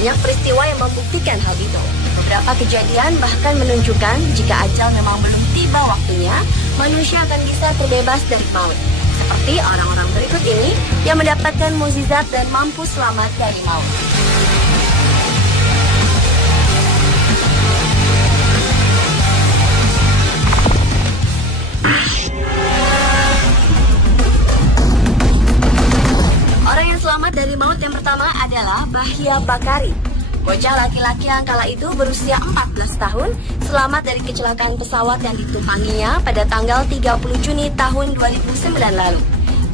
Banyak peristiwa yang membuktikan hal itu. Beberapa kejadian bahkan menunjukkan jika ajal memang belum tiba waktunya, manusia akan bisa terbebas dari maut. Seperti orang-orang berikut ini yang mendapatkan mukjizat dan mampu selamat dari maut. Orang yang selamat dari maut yang pertama adalah Bahya Bakari. Bocah laki-laki yang kala itu berusia 14 tahun selamat dari kecelakaan pesawat yang ditumpanginya pada tanggal 30 Juni tahun 2009 lalu.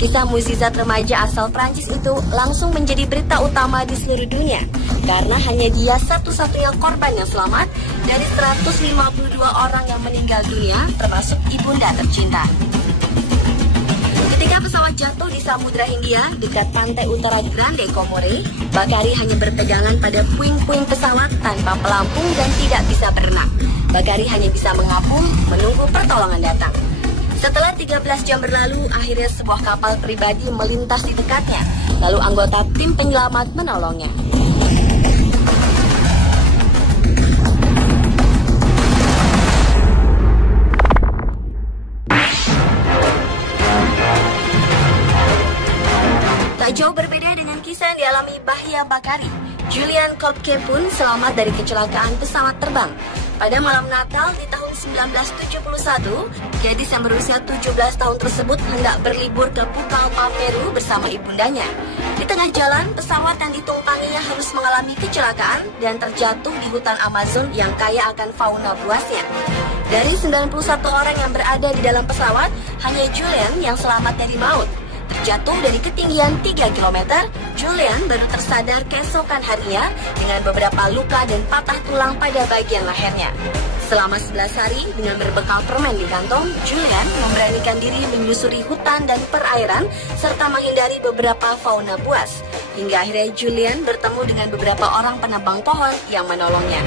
Kisah mukjizat remaja asal Prancis itu langsung menjadi berita utama di seluruh dunia karena hanya dia satu-satunya korban yang selamat dari 152 orang yang meninggal dunia, termasuk ibunda tercinta. Ketika pesawat jatuh di Samudra Hindia dekat pantai utara Grande Comore, Bakari hanya berpegangan pada puing-puing pesawat tanpa pelampung dan tidak bisa berenang. Bakari hanya bisa mengapung menunggu pertolongan datang. Setelah 13 jam berlalu, akhirnya sebuah kapal pribadi melintas di dekatnya. Lalu anggota tim penyelamat menolongnya. Tak jauh berbeda dengan kisah yang dialami Bahya Bakari, Julian Kolbke pun selamat dari kecelakaan pesawat terbang. Pada malam Natal di tahun 1971, gadis yang berusia 17 tahun tersebut hendak berlibur ke Pulau Mameru bersama ibundanya. Di tengah jalan, pesawat yang ditumpanginya harus mengalami kecelakaan dan terjatuh di hutan Amazon yang kaya akan fauna buasnya. Dari 91 orang yang berada di dalam pesawat, hanya Julian yang selamat dari maut. Terjatuh dari ketinggian 3 km, Julian baru tersadar keesokan harinya dengan beberapa luka dan patah tulang pada bagian lehernya. Selama 11 hari dengan berbekal permen di kantong, Julian memberanikan diri menyusuri hutan dan perairan serta menghindari beberapa fauna buas. Hingga akhirnya Julian bertemu dengan beberapa orang penebang pohon yang menolongnya.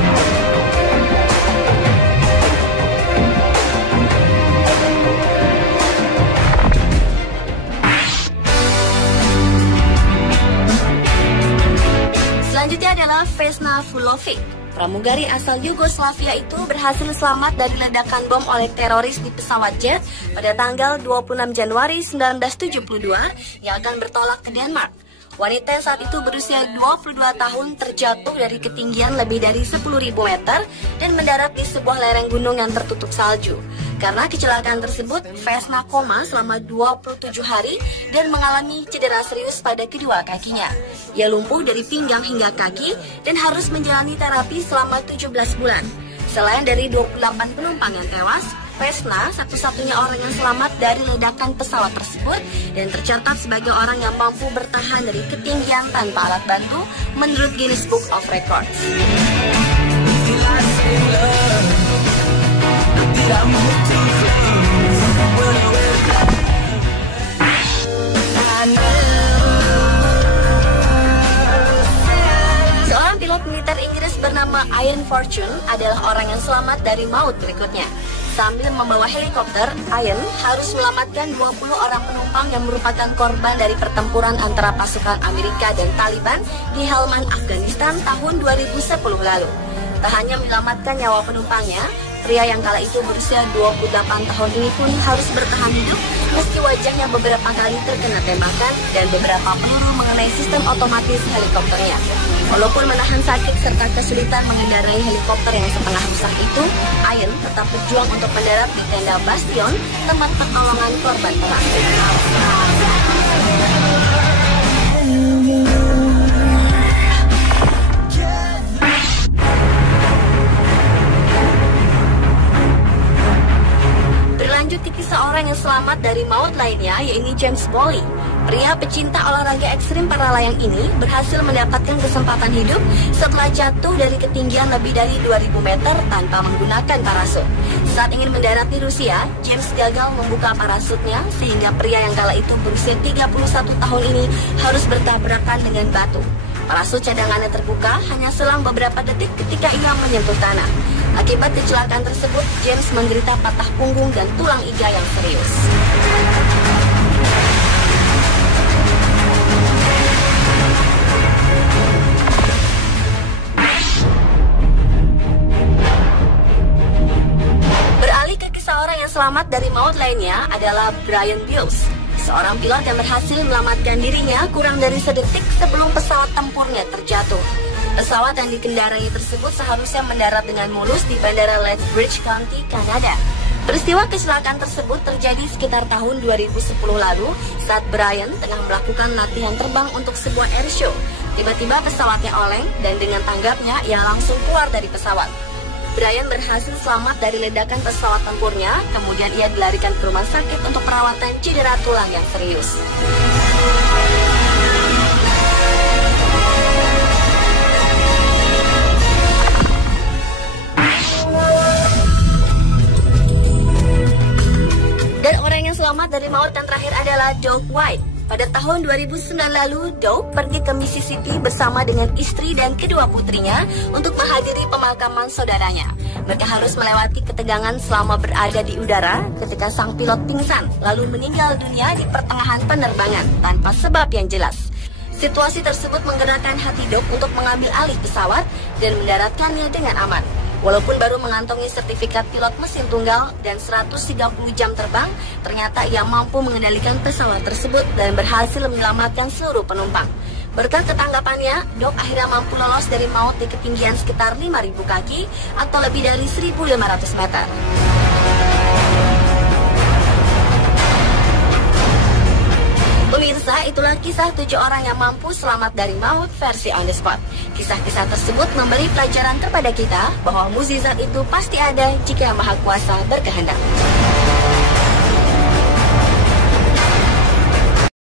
Selanjutnya adalah Vesna Vulovic. Pramugari asal Yugoslavia itu berhasil selamat dari ledakan bom oleh teroris di pesawat jet pada tanggal 26 Januari 1972 yang akan bertolak ke Denmark. Wanita yang saat itu berusia 22 tahun terjatuh dari ketinggian lebih dari 10.000 meter dan mendarat di sebuah lereng gunung yang tertutup salju. Karena kecelakaan tersebut, Vesna koma selama 27 hari dan mengalami cedera serius pada kedua kakinya. Ia lumpuh dari pinggang hingga kaki dan harus menjalani terapi selama 17 bulan. Selain dari 28 penumpang yang tewas, Vesna satu-satunya orang yang selamat dari ledakan pesawat tersebut dan tercatat sebagai orang yang mampu bertahan dari ketinggian tanpa alat bantu menurut Guinness Book of Records. Seorang pilot militer Inggris bernama Ian Fortune adalah orang yang selamat dari maut berikutnya. Sambil membawa helikopter, Ian harus melamatkan 20 orang penumpang yang merupakan korban dari pertempuran antara pasukan Amerika dan Taliban di Helmand, Afghanistan tahun 2010 lalu. Tak hanya menyelamatkan nyawa penumpangnya, pria yang kala itu berusia 28 tahun ini pun harus bertahan hidup meski wajahnya beberapa kali terkena tembakan dan beberapa peluru mengenai sistem otomatis helikopternya. Walaupun menahan sakit serta kesulitan mengendarai helikopter yang setengah rusak itu, Ian tetap berjuang untuk mendarat di tenda Bastion, tempat pertolongan korban perang. Berlanjut ke kisah orang yang selamat dari maut lainnya, yaitu James Bowley. Pria pecinta olahraga ekstrim para layang ini berhasil mendapatkan kesempatan hidup setelah jatuh dari ketinggian lebih dari 2.000 meter tanpa menggunakan parasut. Saat ingin mendarat di Rusia, James gagal membuka parasutnya sehingga pria yang kala itu berusia 31 tahun ini harus bertabrakan dengan batu. Parasut cadangannya terbuka hanya selang beberapa detik ketika ia menyentuh tanah. Akibat kecelakaan tersebut, James menderita patah punggung dan tulang iga yang serius. yang selamat dari maut lainnya adalah Brian Bios, seorang pilot yang berhasil menyelamatkan dirinya kurang dari sedetik sebelum pesawat tempurnya terjatuh. Pesawat yang dikendarai tersebut seharusnya mendarat dengan mulus di Bandara Lethbridge County, Kanada. Peristiwa kecelakaan tersebut terjadi sekitar tahun 2010 lalu saat Brian tengah melakukan latihan terbang untuk sebuah airshow. Tiba-tiba pesawatnya oleng dan dengan tanggapnya ia langsung keluar dari pesawat. Brian berhasil selamat dari ledakan pesawat tempurnya, kemudian ia dilarikan ke rumah sakit untuk perawatan cedera tulang yang serius. Dan orang yang selamat dari maut yang terakhir adalah Doug White. Pada tahun 2009 lalu, Doug pergi ke Mississippi bersama dengan istri dan kedua putrinya untuk menghadiri pemakaman saudaranya. Mereka harus melewati ketegangan selama berada di udara ketika sang pilot pingsan, lalu meninggal dunia di pertengahan penerbangan tanpa sebab yang jelas. Situasi tersebut menggerakkan hati Doug untuk mengambil alih pesawat dan mendaratkannya dengan aman. Walaupun baru mengantongi sertifikat pilot mesin tunggal dan 130 jam terbang, ternyata ia mampu mengendalikan pesawat tersebut dan berhasil menyelamatkan seluruh penumpang. Berkat ketanggapannya, Doug akhirnya mampu lolos dari maut di ketinggian sekitar 5.000 kaki atau lebih dari 1.500 meter. Pemirsa, itulah kisah 7 orang yang mampu selamat dari maut versi On The Spot. Kisah-kisah tersebut memberi pelajaran kepada kita bahwa mukjizat itu pasti ada jika Yang Maha Kuasa berkehendak.